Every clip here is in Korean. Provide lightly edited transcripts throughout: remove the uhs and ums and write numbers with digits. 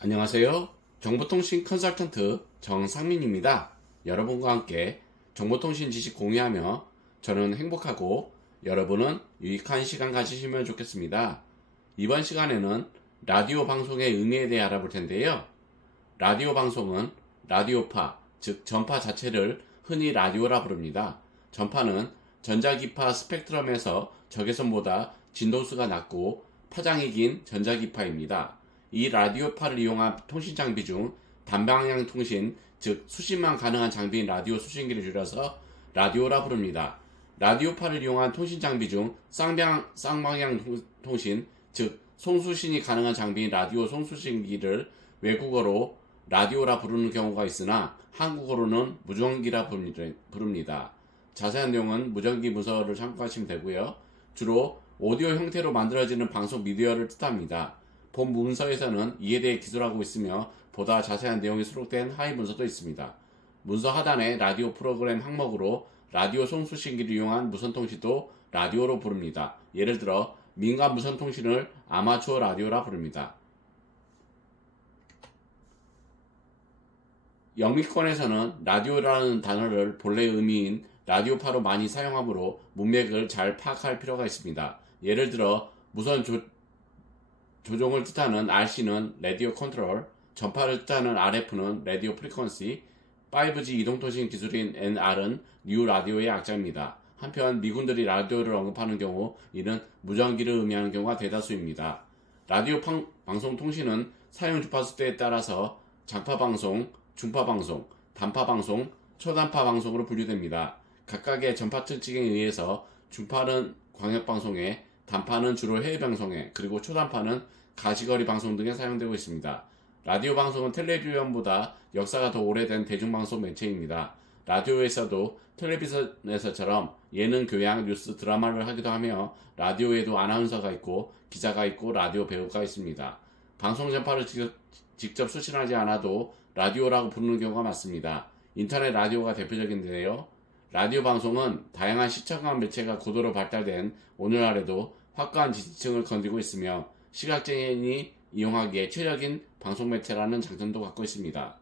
안녕하세요. 정보통신 컨설턴트 정상민입니다. 여러분과 함께 정보통신 지식 공유하며 저는 행복하고 여러분은 유익한 시간 가지시면 좋겠습니다. 이번 시간에는 라디오 방송의 의미에 대해 알아볼 텐데요. 라디오 방송은 라디오파, 즉 전파 자체를 흔히 라디오라 부릅니다. 전파는 전자기파 스펙트럼에서 적외선보다 진도수가 낮고 파장이 긴 전자기파입니다. 이 라디오파를 이용한 통신 장비 중 단방향 통신, 즉 수신만 가능한 장비인 라디오 수신기를 줄여서 라디오라 부릅니다. 라디오파를 이용한 통신 장비 중 쌍방향 통신, 즉 송수신이 가능한 장비인 라디오 송수신기를 외국어로 라디오라 부르는 경우가 있으나 한국어로는 무전기라 부릅니다. 자세한 내용은 무전기 문서를 참고하시면 되고요. 주로 오디오 형태로 만들어지는 방송 미디어를 뜻합니다. 본 문서에서는 이에 대해 기술하고 있으며 보다 자세한 내용이 수록된 하위 문서도 있습니다. 문서 하단에 라디오 프로그램 항목으로 라디오 송수신기를 이용한 무선통신도 라디오로 부릅니다. 예를 들어 민간 무선통신을 아마추어 라디오라 부릅니다. 영미권에서는 라디오라는 단어를 본래 의미인 라디오파로 많이 사용하므로 문맥을 잘 파악할 필요가 있습니다. 예를 들어 무선 조종을 뜻하는 RC는 라디오 컨트롤, 전파를 뜻하는 RF는 라디오 프리퀀시, 5G 이동통신 기술인 NR은 뉴 라디오의 약자입니다. 한편 미군들이 라디오를 언급하는 경우 이는 무전기를 의미하는 경우가 대다수입니다. 라디오 방송 통신은 사용 주파수대에 따라서 장파방송, 중파방송, 단파방송, 초단파 방송으로 분류됩니다. 각각의 전파 특징에 의해서 중파는 광역방송에, 단파는 주로 해외방송에, 그리고 초단파는 가시거리 방송 등에 사용되고 있습니다. 라디오 방송은 텔레비전보다 역사가 더 오래된 대중방송 매체입니다. 라디오에서도 텔레비전에서처럼 예능, 교양, 뉴스, 드라마를 하기도 하며 라디오에도 아나운서가 있고 기자가 있고 라디오 배우가 있습니다. 방송 전파를 직접 수신하지 않아도 라디오라고 부르는 경우가 많습니다. 인터넷 라디오가 대표적인데요. 라디오 방송은 다양한 시청각 매체가 고도로 발달된 오늘날에도 확고한 지지층을 거느리고 있으며 시각장애인이 이용하기에 최적인 방송 매체라는 장점도 갖고 있습니다.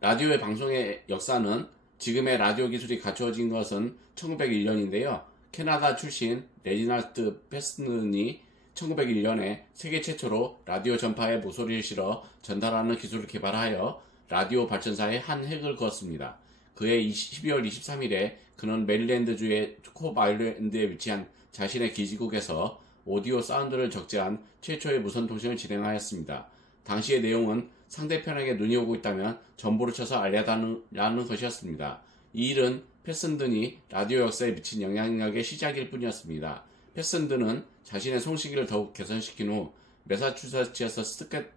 라디오의 방송의 역사는 지금의 라디오 기술이 갖추어진 것은 1901년인데요. 캐나다 출신 레지나드 패슨이 1901년에 세계 최초로 라디오 전파에 모서리를 실어 전달하는 기술을 개발하여 라디오 발전사에 한 획을 그었습니다. 그해 12월 23일에 그는 메릴랜드주의 콥 아일랜드에 위치한 자신의 기지국에서 오디오 사운드를 적재한 최초의 무선통신을 진행하였습니다. 당시의 내용은 상대편에게 눈이 오고 있다면 전보를 쳐서 알려달라는 것이었습니다. 이 일은 패슨든이 라디오 역사에 미친 영향력의 시작일 뿐이었습니다. 패슨든은 자신의 송신기를 더욱 개선시킨 후 매사추세츠에서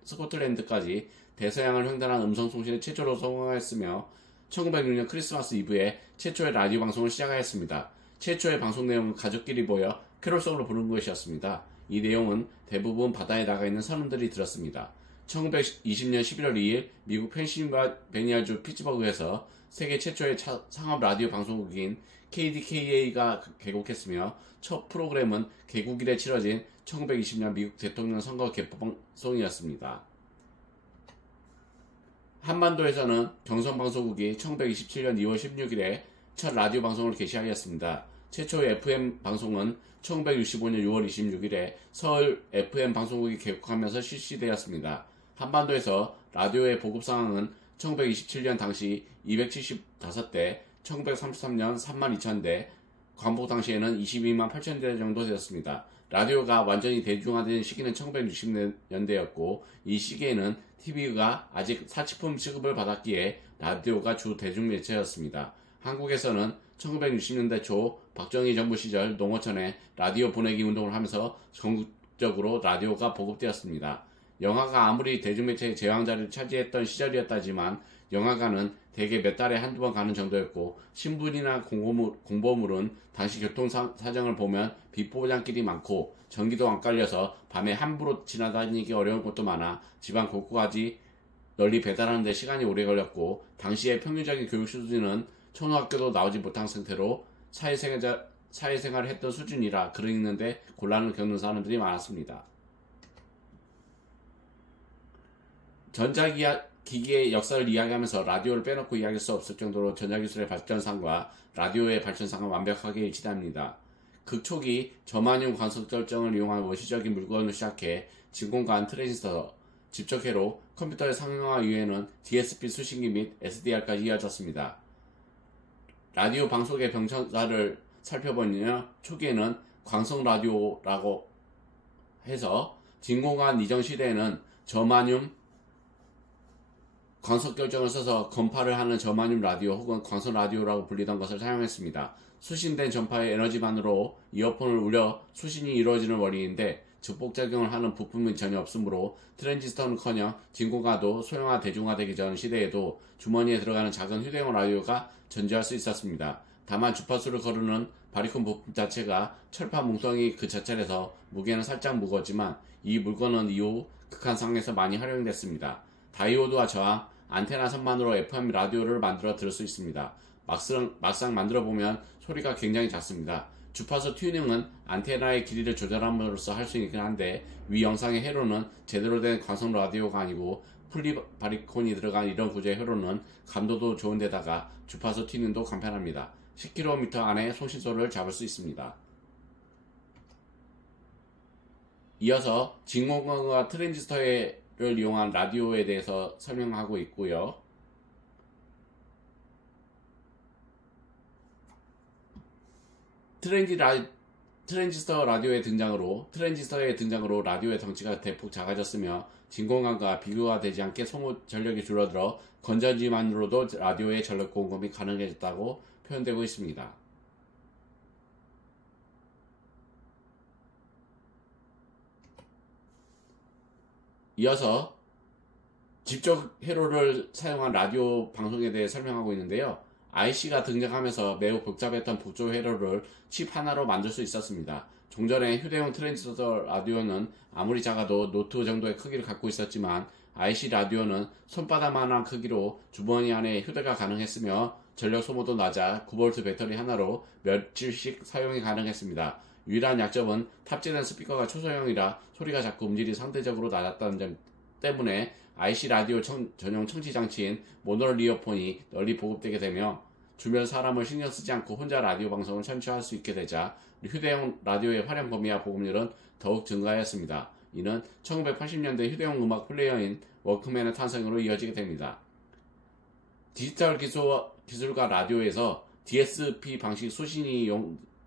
스코틀랜드까지 대서양을 횡단한 음성통신의 최초로 성공하였으며 1906년 크리스마스 이브에 최초의 라디오 방송을 시작하였습니다. 최초의 방송 내용은 가족끼리 모여 캐롤송으로 부르는 것이었습니다. 이 내용은 대부분 바다에 나가 있는 선원들이 들었습니다. 1920년 11월 2일 미국 펜실베니아주 피츠버그에서 세계 최초의 상업 라디오 방송국인 KDKA가 개국했으며 첫 프로그램은 개국일에 치러진 1920년 미국 대통령 선거 개표방송이었습니다. 한반도에서는 경성방송국이 1927년 2월 16일에 첫 라디오 방송을 개시하였습니다. 최초의 FM 방송은 1965년 6월 26일에 서울 FM 방송국이 개국하면서 실시되었습니다. 한반도에서 라디오의 보급 상황은 1927년 당시 275대, 1933년 32,000대, 광복 당시에는 22만 8천 대 정도 되었습니다. 라디오가 완전히 대중화된 시기는 1960년대였고 이 시기에는 TV가 아직 사치품 취급을 받았기에 라디오가 주 대중매체였습니다. 한국에서는 1960년대 초 박정희 정부 시절 농어촌에 라디오 보내기 운동을 하면서 전국적으로 라디오가 보급되었습니다. 영화가 아무리 대중매체의 제왕자리를 차지했던 시절이었다지만 영화관은 대개 몇 달에 한두 번 가는 정도였고 신문이나 공보물은 당시 교통사정을 보면 비포장길이 많고 전기도 안 깔려서 밤에 함부로 지나다니기 어려운 곳도 많아 지방 곳곳까지 널리 배달하는 데 시간이 오래 걸렸고 당시의 평균적인 교육 수준은 초등학교도 나오지 못한 상태로 사회생활을 했던 수준이라 글 읽는데 곤란을 겪는 사람들이 많았습니다. 전자기기의 역사를 이야기하면서 라디오를 빼놓고 이야기할 수 없을 정도로 전자기술의 발전상과 라디오의 발전상은 완벽하게 일치합니다. 극초기 저만용 광석절정을 이용한 원시적인 물건을 시작해 진공관 트랜지스터, 집적회로, 컴퓨터의 상용화 이후에는 DSP 수신기 및 SDR까지 이어졌습니다. 라디오 방송의 병천사를 살펴보면 초기에는 광석라디오라고 해서 진공관 이전 시대에는 저마늄 광석결정을 써서 건파를 하는 저마늄 라디오 혹은 광석 라디오라고 불리던 것을 사용했습니다. 수신된 전파의 에너지만으로 이어폰을 울려 수신이 이루어지는 원리인데 즉복작용을 하는 부품이 전혀 없으므로 트랜지스터는커녕 진공관도 소형화 대중화되기 전 시대에도 주머니에 들어가는 작은 휴대용 라디오가 전지할 수 있었습니다. 다만 주파수를 거르는 바리콘 부품 자체가 철판 뭉텅이 그 자체라서 무게는 살짝 무거웠지만 이 물건은 이후 극한상에서 많이 활용됐습니다. 다이오드와 저항, 안테나 선만으로 FM 라디오를 만들어 들을 수 있습니다. 막상 만들어보면 소리가 굉장히 작습니다. 주파수 튜닝은 안테나의 길이를 조절함으로써 할 수 있긴 한데 위 영상의 회로는 제대로 된 광석 라디오가 아니고 풀리 바리콘이 들어간 이런 구조의 회로는 감도도 좋은데다가 주파수 튜닝도 간편합니다. 10km 안에 송신소를 잡을 수 있습니다. 이어서 진공관과 트랜지스터를 이용한 라디오에 대해서 설명하고 있고요. 트랜지스터의 등장으로 라디오의 덩치가 대폭 작아졌으며 진공관과 비교가 되지 않게 소모 전력이 줄어들어 건전지만으로도 라디오의 전력 공급이 가능해졌다고 표현되고 있습니다. 이어서 직접 회로를 사용한 라디오 방송에 대해 설명하고 있는데요. IC가 등장하면서 매우 복잡했던 복조 회로를 칩 하나로 만들 수 있었습니다. 종전에 휴대용 트랜지스터 라디오는 아무리 작아도 노트 정도의 크기를 갖고 있었지만 IC 라디오는 손바닥만한 크기로 주머니 안에 휴대가 가능했으며 전력 소모도 낮아 9V 배터리 하나로 며칠씩 사용이 가능했습니다. 유일한 약점은 탑재된 스피커가 초소형이라 소리가 자꾸 음질이 상대적으로 낮았다는 점 때문에 IC 라디오 전용 청취 장치인 모노럴 이어폰이 널리 보급되게 되며 주변 사람을 신경 쓰지 않고 혼자 라디오 방송을 청취할 수 있게 되자 휴대용 라디오의 활용 범위와 보급률은 더욱 증가하였습니다. 이는 1980년대 휴대용 음악 플레이어인 워크맨의 탄생으로 이어지게 됩니다. 디지털 기술과 라디오에서 DSP 방식 수신이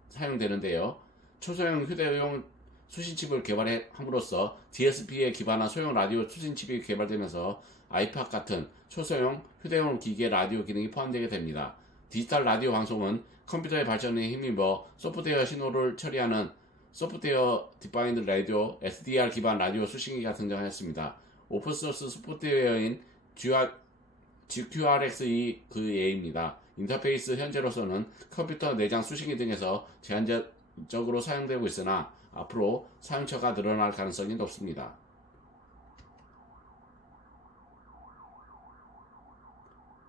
사용되는데요. 초소형 휴대용 수신칩을 개발함으로써 DSP에 기반한 소형 라디오 수신칩이 개발되면서 아이팟 같은 초소형 휴대용 기기의 라디오 기능이 포함되게 됩니다. 디지털 라디오 방송은 컴퓨터의 발전에 힘입어 소프트웨어 신호를 처리하는 소프트웨어 디파인드 라디오 SDR 기반 라디오 수신기가 등장했습니다. 오픈소스 소프트웨어인 GQRX이 그 예입니다. 인터페이스 현재로서는 컴퓨터 내장 수신기 등에서 제한적으로 사용되고 있으나 앞으로 사용처가 늘어날 가능성이 높습니다.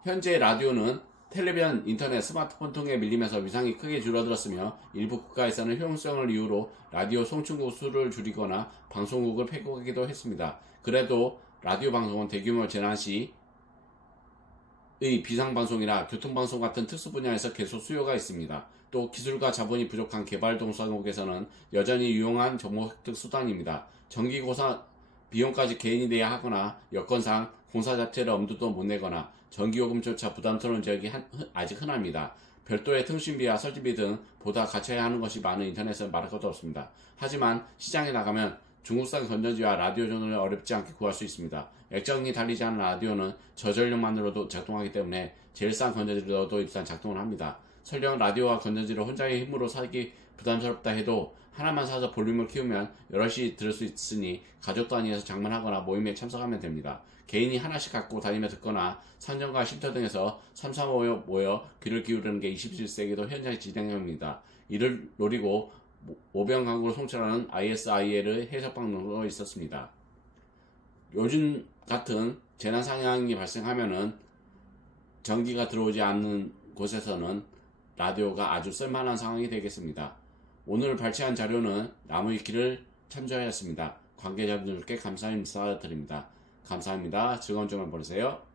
현재 라디오는 텔레비전, 인터넷, 스마트폰 통해 밀리면서 위상이 크게 줄어들었으며 일부 국가에서는 효용성을 이유로 라디오 송출국 수를 줄이거나 방송국을 폐국하기도 했습니다. 그래도 라디오 방송은 대규모 재난 시의 비상방송이나 교통방송 같은 특수 분야에서 계속 수요가 있습니다. 또 기술과 자본이 부족한 개발도상국에서는 여전히 유용한 정보 획득 수단입니다. 전기공사 비용까지 개인이 내야 하거나 여건상 공사 자체를 엄두도 못 내거나 전기요금조차 부담스러운 지역이 아직 흔합니다. 별도의 통신비와 설치비 등 보다 갖춰야 하는 것이 많은 인터넷은 말할 것도 없습니다. 하지만 시장에 나가면 중국산 건전지와 라디오 전원을 어렵지 않게 구할 수 있습니다. 액정이 달리지 않은 라디오는 저전력만으로도 작동하기 때문에 제일 싼 건전지를 넣어도 일단 작동을 합니다. 설령 라디오와 건전지를 혼자의 힘으로 사기 부담스럽다 해도 하나만 사서 볼륨을 키우면 여럿이 들을 수 있으니 가족 단위에서 장만하거나 모임에 참석하면 됩니다. 개인이 하나씩 갖고 다니며 듣거나 상점과 쉼터 등에서 3-4 모여 귀를 기울이는 게 21세기도 현재 진행형입니다. 이를 노리고 오병 강구를 송출하는 ISIL의 해석 방송도 있었습니다. 요즘 같은 재난 상황이 발생하면은 전기가 들어오지 않는 곳에서는 라디오가 아주 쓸만한 상황이 되겠습니다. 오늘 발췌한 자료는 나무위키를 참조하였습니다. 관계자분들께 감사 인사드립니다. 감사합니다. 즐거운 주말 보내세요.